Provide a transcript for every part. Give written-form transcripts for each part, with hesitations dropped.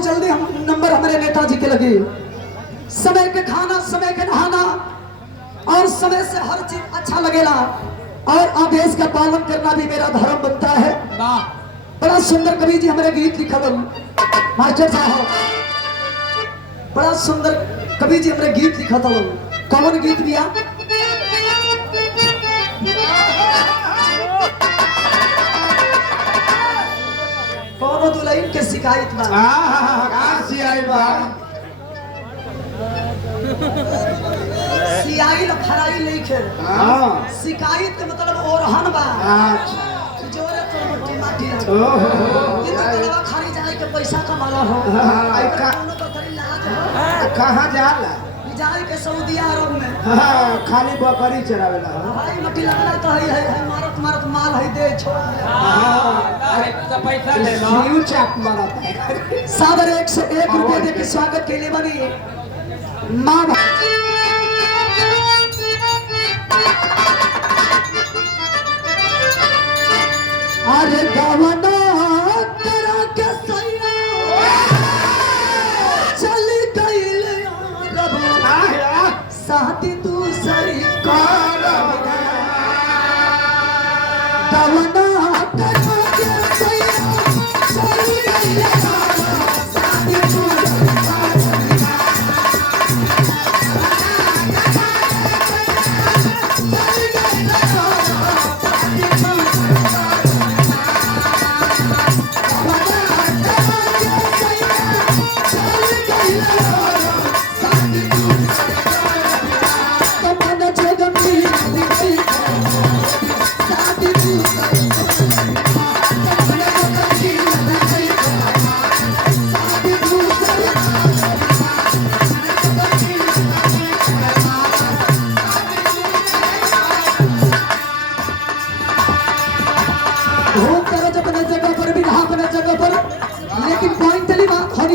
बहुत जल्दी हम नंबर हमारे नेताजी के लगे। समय के खाना, समय के नहाना और समय से हर चीज अच्छा लगेला और आदेश का पालन करना भी मेरा धर्म बनता है। बड़ा सुंदर कवि जी हमारे गीत लिखा मास्टर साहब, बड़ा सुंदर कवि जी हमारे गीत लिखा था। कौन गीत दिया? कौन दुल्हन के शिकायत बा? सियाई खराई लिखे शिकायत के मतलब ओरहन बा। जोरे तो मोटी माटी ये तो तलवा खाली जाए के पैसा कमाला हो। कोनो बतरी लाज हो। कहाँ जाला? जाए के सऊदी अरब में खाली बकरी चरावेला। भाई मटी लगना तो है मारत मारत माल है दे छोड़। तो पैसा ले लो। न्यू चाप मारता है। सादर 101 रुपए दे के स्वागत के लिए बनी माँ। अरे गवना तेरा के सैया चल गइल रब साथी दूसरी कारब। गवना तेरा के सैया चल गइल रब साथी दूसरी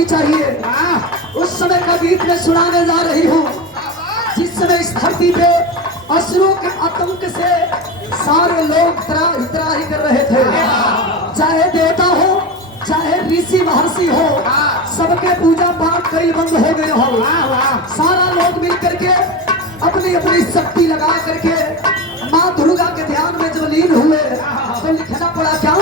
चाहिए। उस समय का गीत में सुनाने जा रही हूँ जिस समय इस धरती पे असुरों के आतंक से सारे लोग त्राही कर रहे थे। चाहे देवता हो चाहे ऋषि महर्षि हो, सबके पूजा पाठ कई बंद हो गए हो। सारा लोग मिल करके अपनी अपनी शक्ति लगा करके माँ दुर्गा के ध्यान में जो लीन हुए तो लिखना पड़ा क्या?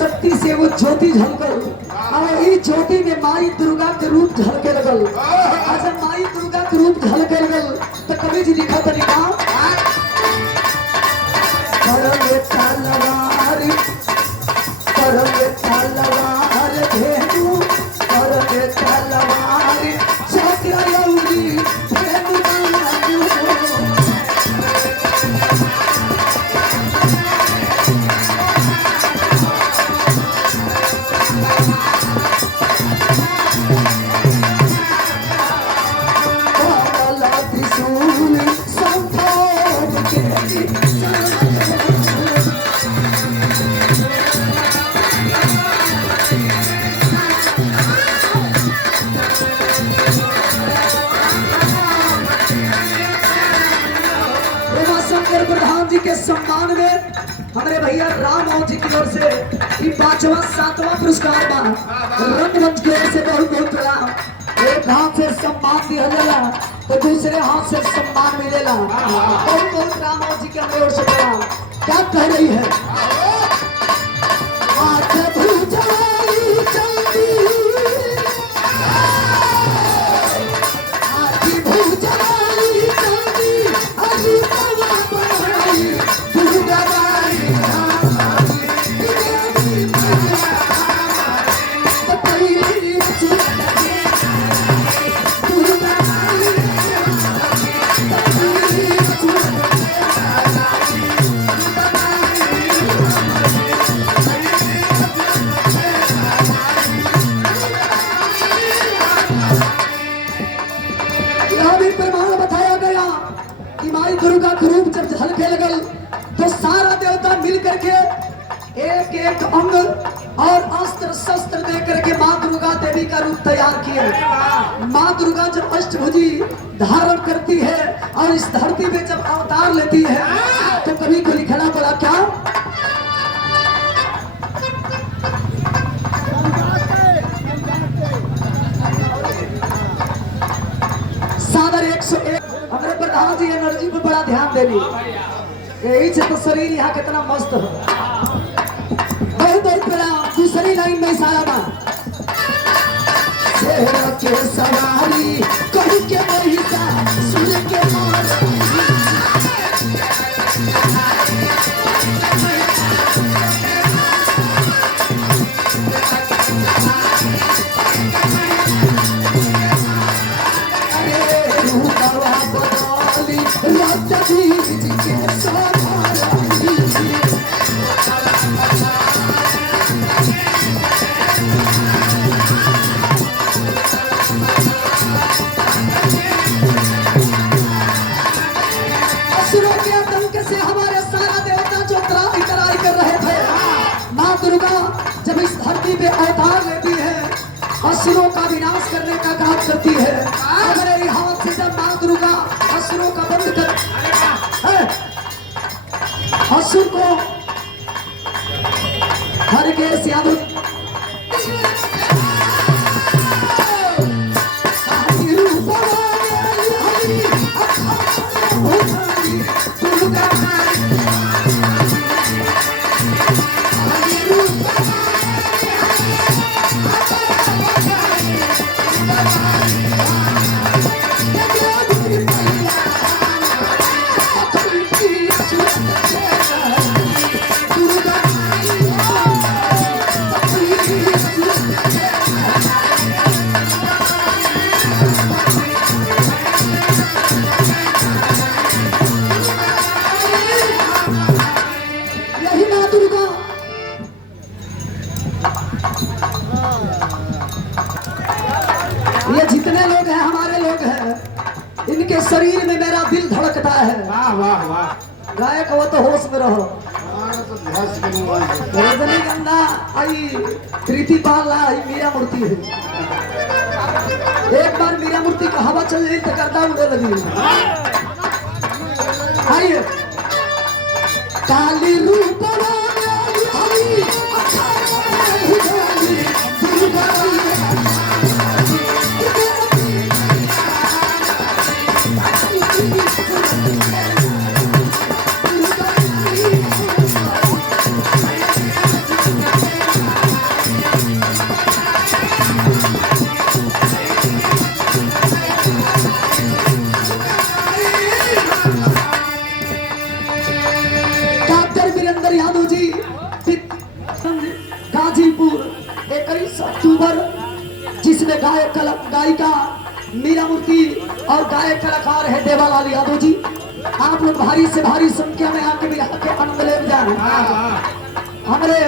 शक्ति से वो ज्योति झलकल और इस ज्योति में माई दुर्गा के रूप झलके लगल। जब माई दुर्गा के रूप झलके लगल तो कवि जी लिखा तरीका धेनु तलवार चक्रयौरी प्रधान जी के सम्मान में हमारे भैया राम मोहन जी की ओर से 5वां 7वां पुरस्कार बा। रंगमंच की ओर से बहुत बहुत प्रणाम। एक हाथ से सम्मान दिया जाला तो दूसरे हाथ से सम्मान मिलेला। बहुत बहुत राम मोहन जी के हमारे ओर से प्रणाम। क्या कह रही है? लगल तो सारा देवता मिल करके एक एक अंग और अस्त्र शस्त्र दे करके माँ दुर्गा देवी का रूप तैयार किए। माँ दुर्गा जब अष्टभुजी धारण करती है और इस धरती पे जब अवतार लेती है तो कभी को लिखना पड़ा क्या, सादर 101। हमारे प्रधान जी एनर्जी पे बड़ा ध्यान दे ली, यही से तो शरीर यहाँ कितना मस्त हो। बहुत बहुत बड़ा दूसरी लाइन में इशारा बा, शेर के सवारी कह के महिषा सुन के मारी। असुरों के आतंक से हमारे सारा देवता जो त्राही तराही कर रहे थे, माँ दुर्गा जब इस धरती पे अवतार लेती है असुरों का विनाश करने का काम करती है। हमारे हाथ से जब माँ दुर्गा असुरों का बंद कर असुर को हर के यादव ये जितने लोग हैं हमारे लोग हैं, इनके शरीर में मेरा दिल धड़कता है। वाह वाह वाह, गायक हो तो होश में रहो। हमारा तो ध्यास के नहीं हुआ। रजनीगंधा आई, प्रीति पाला आई, मीरा मूर्ति है। एक बार मीरा मूर्ति का हवा चल रही तो करता उड़े लगी। आइए काली रूप यादव जी गाजीपुर 21 अक्टूबर, जिसमें गायिका मीरा मूर्ति और गायक कलाकार है देवालाल यादव जी। आप लोग भारी से भारी संख्या में आके बिहार के आनंद ले जाए। हमारे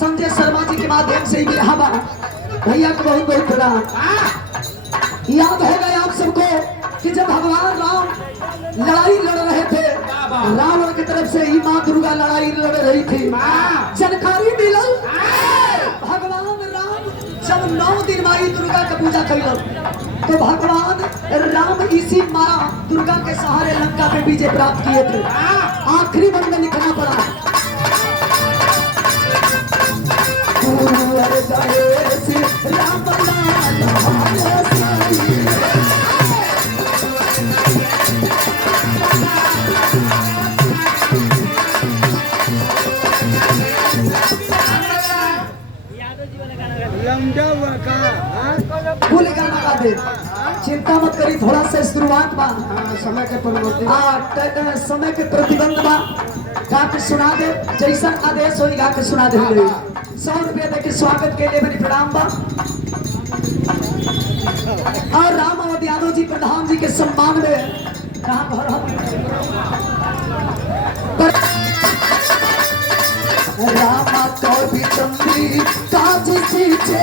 संजय शर्मा जी के माध्यम से बिहावा भैया को बहुत बहुत प्रणाम। याद होगा आप सबको कि जब भगवान राम लड़ाई लड़ रहे थे, रावण की तरफ से ही माँ दुर्गा लड़ाई लड़ रही थी। जानकारी मिलल भगवान राम जब 9 दिन माई दुर्गा का पूजा कैल तो भगवान राम इसी माँ दुर्गा के सहारे लंका पे विजय प्राप्त किए थे। आखिरी मन में लिखना पड़ा, भूल गाना गा दे, चिंता मत करी, थोड़ा सा शुरुआत बा। समय के परिवर्तन, समय के प्रतिबंध बा, गा के सुना दे, जैसा आदेश होई गा के सुना दे। 100 रुपया दे के स्वागत के लिए मेरी प्रणाम बा। और राम और यादव जी प्रधान जी के सम्मान में कहाँ घर रामा तो भी चंदी काज पीछे